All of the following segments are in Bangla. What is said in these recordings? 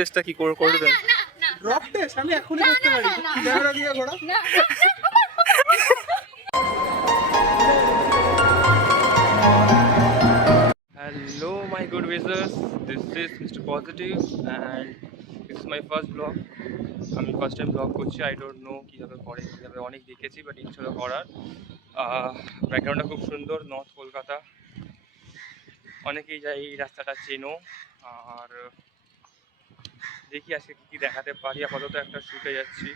টেস্টটা কি করবেন? ড্রপ টেস্ট আমি এখনই করতে পারি। ক্যামেরা দিয়ে ঘোড়া। Hello my good visitors, this is Mr. Positive and it's my first vlog. আমি ফার্স্ট টাইম ব্লগ করছি, আই ডোন্ট নো কীভাবে করে, কীভাবে অনেক দেখেছি বাট ইচ্ছে হলো করার। ব্যাকগ্রাউন্ডটা খুব সুন্দর, নর্থ কলকাতা, অনেকেই যায় এই রাস্তাটা চেনো। আর দেখি আজকে কী দেখাতে পারি। আপাতত একটা শ্যুটে যাচ্ছি,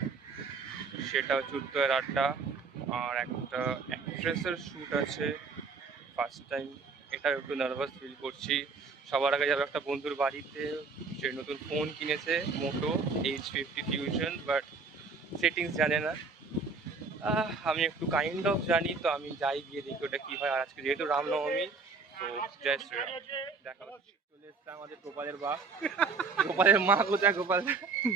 সেটা হচ্ছে উত্তরের আড্ডা, আর একটা অ্যাক্ট্রেসের শ্যুট আছে ফার্স্ট টাইম। এটা একটু নার্ভাস ফিল করছি। সবার আগে যাবে একটা বন্ধুর বাড়িতে, সে নতুন ফোন কিনেছে মোটো H50 ফিউশন, বাট সেটিংস জানে না। আমি একটু কাইন্ড অফ জানি, তো আমি যাই, গিয়ে দেখি ওটা কী হয়। আর আজকে যেহেতু রামনবমী, তো জয় শ্রীরাম। দেখা হচ্ছে। চলে এসছে আমাদের গোপালের বাপ। গোপালের মা কোথায়?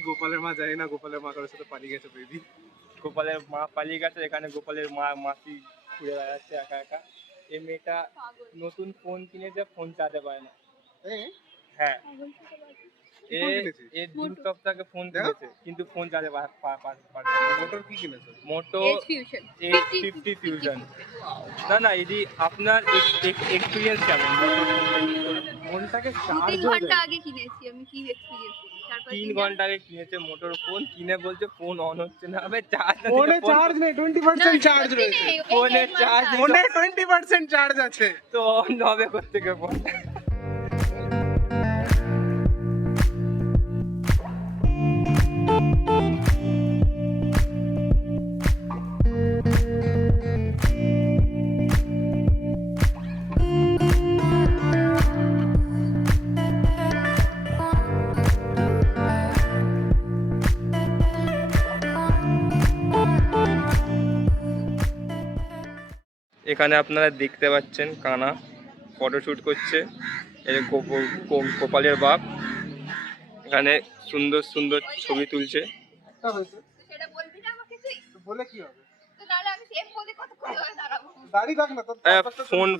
গোপালের মা জানি না, গোপালের মা কারোর সাথে পালিয়ে গেছে বেবি। গোপালের মা পালিয়ে গেছে, এখানে গোপালের মাসি ঘুরে বেড়াচ্ছে একা একা। এই মেয়েটা নতুন ফোন কিনেছে, ফোন চালাতে পারে না। হ্যাঁ, এ 2 সপ্তাহ আগে ফোন কিনেছে, কিন্তু ফোন চালাতে পারে না। মোটর কি কিনেছে? মোটো H50 ফিউশন। না এদি আপনার এক্সপিরিয়েন্স কেমন? ফোনটাকে 3 ঘন্টা আগে কিনেছি আমি, কি এক্সপেরিয়েন্স করি? 3 ঘন্টা আগে কিনেছে মোটর ফোন, কিনে বলছে ফোন অন হচ্ছে না। আবে ফোনে চার্জ নেই, 20% চার্জ রয়েছে। ফোনে চার্জ, ফোনে 20% চার্জ আছে, তো অন হবে কোত্থেকে ফোন? এখানে আপনারা দেখতে পাচ্ছেন কানা ফটোশ্যুট করছে, এই গোপালের বাপ এখানে সুন্দর সুন্দর ছবি তুলছে। সেটা বলবি না আমাকে তুই? তো বলে কি হবে? তো তাহলে আমি সেভ করে কতক্ষণ ধরে দাঁড়াবো? দাঁড়িয়ে থাক না তো।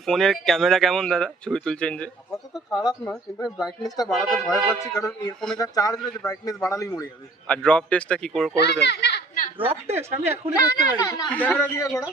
ফোনের ক্যামেরা কেমন দাদা, ছবি তুলছেন যে? আপাতত খারাপ না, কিন্তু আমি ব্রাইটনেসটা বাড়াতে ভয় পাচ্ছি, কারণ এই ফোনে যা চার্জ রয়েছে, ব্রাইটনেস বাড়ালেই মরে যাবে। আর ড্রপ টেস্টটা কি করবেন? ড্রপ টেস্ট আমি এখনই করতে পারি। ক্যামেরা দিয়ে ঘোড়া।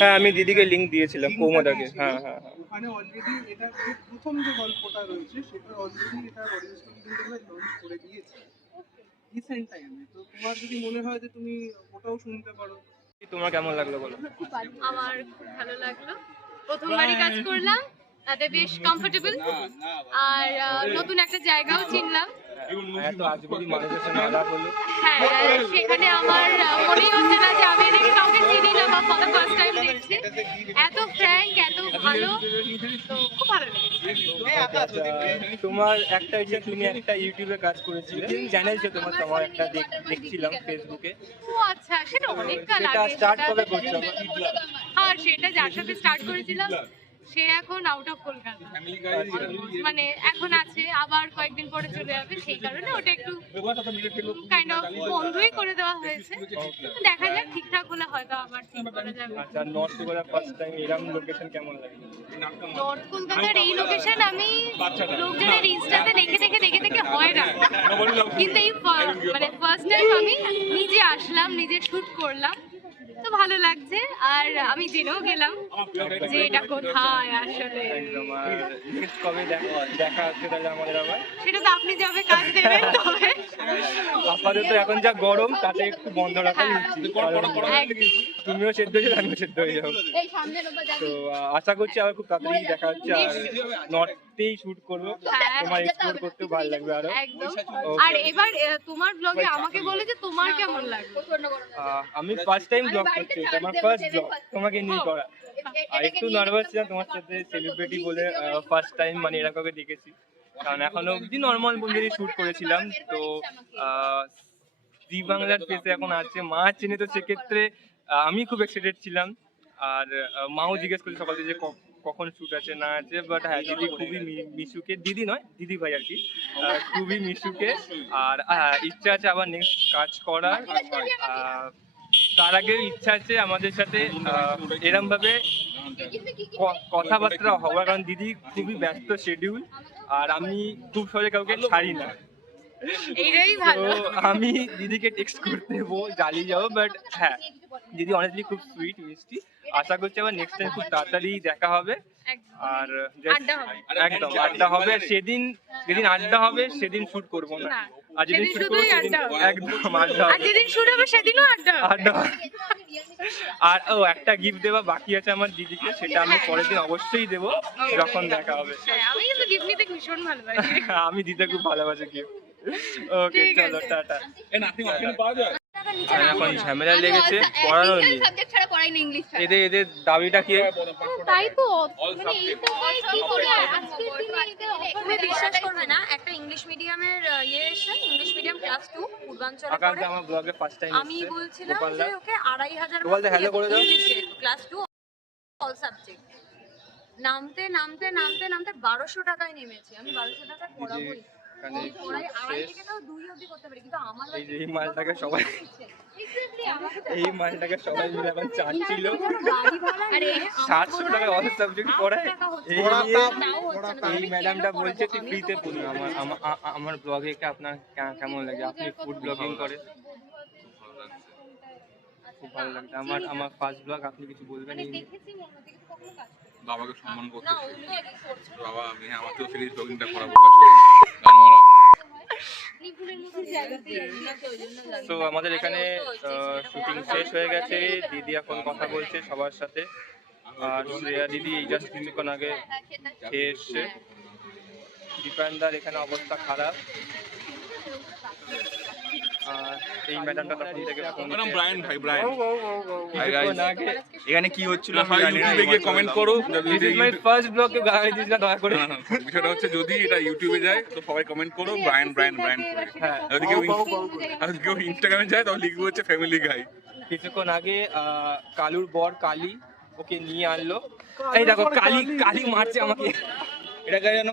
হ্যাঁ, আমি দিদিকে লিংক দিয়েছিলাম, কৌমদাকে। হ্যাঁ, ওখানে অলরেডি এটা প্রথম যে গল্পটা রয়েছে, সেটা অলরেডি এটা অডিও স্টোরি কিন্তু আমরা লঞ্চ করে দিয়েছি রিসেন্ট টাইমে। তো তোমার যদি মনে হয় যে তুমি ওটাও শুনতে পারো। তোমার কেমন লাগলো বলো? আমার খুব ভালো লাগলো, প্রথমবারই কাজ করলাম, তাতে বেশ কমফোর্টেবল, আর নতুন একটা জায়গাও চিনলাম। তো আজ বলি মানুষের সঙ্গে আলাপ হলো। হ্যাঁ, সেখানে আমার মনেই হচ্ছে না যে আমি এদিকে কাউকে চিনি না বা ফর দ্য ফার্স্ট টাইম দেখছি। এত ফ্র্যাঙ্ক, এত ভালো, তো খুব ভালো লেগেছে। তোমার একটা যে তুমি একটা ইউটিউবে কাজ করেছিলে, চ্যানেল যে তোমার একটা দেখছিলাম ফেসবুকে। ও আচ্ছা, সেটা অনেক কাল সেটা আগে। স্টার্ট কবে করছো? আর সেটা যার সাথে স্টার্ট করেছিলাম সে এখন আউট অফ কলকাতা, মানে এখন আছে, আবার কয়েকদিন পরে চলে যাবে, সেই কারণে ওটা একটু কাইন্ড অফ বন্ধই করে দেওয়া হয়েছে। দেখা যাক, ঠিকঠাক হলে হয়তো আবার ঠিক করা যাবে। আচ্ছা, নর্থ কলকাতা ফার্স্ট টাইম এরকম লোকেশন কেমন লাগে? নর্থ কলকাতার এই লোকেশন আমি লোকজনের ইনস্টাতে দেখে দেখে হয় না, কিন্তু এই মানে ফার্স্ট টাইম আমি নিজে আসলাম, নিজে শুট করলাম, তো ভালো লাগছে। আর আমি জেনেও গেলাম যে এটা কোথায় আসলে। একদম। আর নেক্সট কবে দেখা হচ্ছে তাহলে আমাদের আবার? সেটা তো আপনি যাবে কাজ দেবেন তবে। আপাতত এখন যা গরম তাতে একটু বন্ধ রাখাই উচিত, কারণ তুমিও সেদ্ধ হয়ে যাবে, আমিও সেদ্ধ হয়ে যাবো। তো আশা করছি আবার খুব তাড়াতাড়ি দেখা হচ্ছে। আর নর্থেই শুট করবো, তোমার এক্সপ্লোর করতেও ভালো লাগবে আরো। একদম। আর এবার তোমার ব্লগে আমাকে বলে যে তোমার কেমন লাগবে। আমি ফার্স্ট টাইম ব্লগ করছি, এটা আমার ফার্স্ট ব্লগ তোমাকে নিয়ে করা। আর একটু নার্ভাস ছিলাম, তোমার সাথে সেলিব্রিটি বলে ফার্স্ট টাইম মানে এরকম দেখেছি, কারণ এখনো অব্দি নর্মাল বন্ধুরই শুট করেছিলাম। তো জি বাংলার ফেসে এখন আছে, মা চেনে, তো সেক্ষেত্রে আমি খুব এক্সাইটেড ছিলাম। আর মাও জিজ্ঞেস করছে সকাল থেকে যে কখন শুট আছে না আছে। বাট হ্যাঁ, দিদি খুবই মিশুকে, দিদি নয় দিদি ভাই আর কি, খুবই মিশুকে। আর ইচ্ছা আছে আবার নেক্সট কাজ করার। তার আগেও ইচ্ছা আছে আমাদের সাথে এরম ভাবে কথাবার্তা হওয়ার, কারণ দিদি খুবই ব্যস্ত শিডিউল, আর আমি খুব সহজে কাউকে ছাড়ি না। এইটাই ভালো। তো আমি দিদিকে টেক্সট করতে জ্বালিয়ে যাবো। বাট হ্যাঁ, দিদি অনেস্টলি খুব সুইট, মিষ্টি। আশা করছি আবার নেক্সট টাইম খুব তাড়াতাড়ি দেখা হবে। আর একদম আড্ডা হবে। সেদিন যেদিন আড্ডা হবে সেদিন শুট করবো না, আর যেদিন শুট করবো সেদিন একদম আড্ডা হবে। আর যেদিন শুট হবে সেদিনও আড্ডা হবে। আর একটা গিফট দেওয়া বাকি আছে আমার দিদিকে, সেটা আমি পরের দিন অবশ্যই দেবো যখন দেখা হবে। আমি কিন্তু গিফট নিতে ভীষণ ভালোবাসি। আমি দিতে খুব ভালোবাসি গিফট। ওকে, চলো টাটা। এখন ঝামেলা লেগেছে, পড়ানো নেই। এদের দাবিটা কি? তাই তো, মানে এইটাকে কি করে আজকের দিনে এটা তুমি বিশ্বাস করবে না, একটা ইংলিশ মিডিয়ামের এসে ইংলিশ মিডিয়াম ক্লাস 2 পূর্বাঞ্চলে আকাঙ্ক্ষা পড়ে। আমার ব্লগে ফার্স্ট টাইম আমি বলছিলাম গোপালদা। যে ওকে 2500 গোপালদা, hello করে দাও। ক্লাস 2 অল সাবজেক্ট নামতে 1200 টাকায় নেমেছি। আমি 1200 টাকায় পড়াবোই, এখানে পড়াই 2.5 থেকে তাও 2 অবধি করতে পারি, কিন্তু আমার এই যে এই মালটাকে সবাই মিলে এখন চাচ্ছিল আরে 700 টাকা অল সাবজেক্ট পড়ায়। এই ম্যাডামটা বলছে তুই ফ্রিতে পড়ি। আমার ব্লগে আপনার কেমন লাগে? আপনি ফুড ব্লগিং করে, খুব ভালো লাগছে। আমার ফার্স্ট ব্লগ, আপনি কিছু বলবেন? বাবাকে সম্মান করতে না ওগুলো কি করছো বাবা, আমি আমাকেও সিরিজ ব্লগিংটা করাবো কাছে গান মারা। নিপুণের মতো জায়গাতে ওই জন্য জানি। তো আমাদের এখানে শুটিং শেষ হয়ে গেছে, দিদি এখন কথা বলছে সবার সাথে। আর শ্রেয়া দিদি এই জাস্ট কিছুক্ষণ আগে খেয়ে এসছে। দীপায়নদার এখানে অবস্থা খারাপ। আর এই ম্যাডামটা তখন থেকে ফোন আমার নাম ব্রায়ান ভাই, ব্রায়ান। কিছুক্ষণ আগে এখানে কি হচ্ছিল আমি জানি না, ইউটিউবে গিয়ে কমেন্ট করো। This is my first blog, কেউ গালি দিস না দয়া করে। না, না, বিষয়টা হচ্ছে যদি এটা ইউটিউবে যায় তো সবাই কমেন্ট করো ব্রায়ান ব্রায়ান ব্রায়ান করে। হ্যাঁ, যদি কেউ ইনস্টাগ্রামে যায় তাহলে লিখবো হচ্ছে ফ্যামিলি গাই। কিছুক্ষণ আগে কালুর বর কালী ওকে নিয়ে আনলো। এই দেখো কালী মারছে আমাকে। এটাকে যেন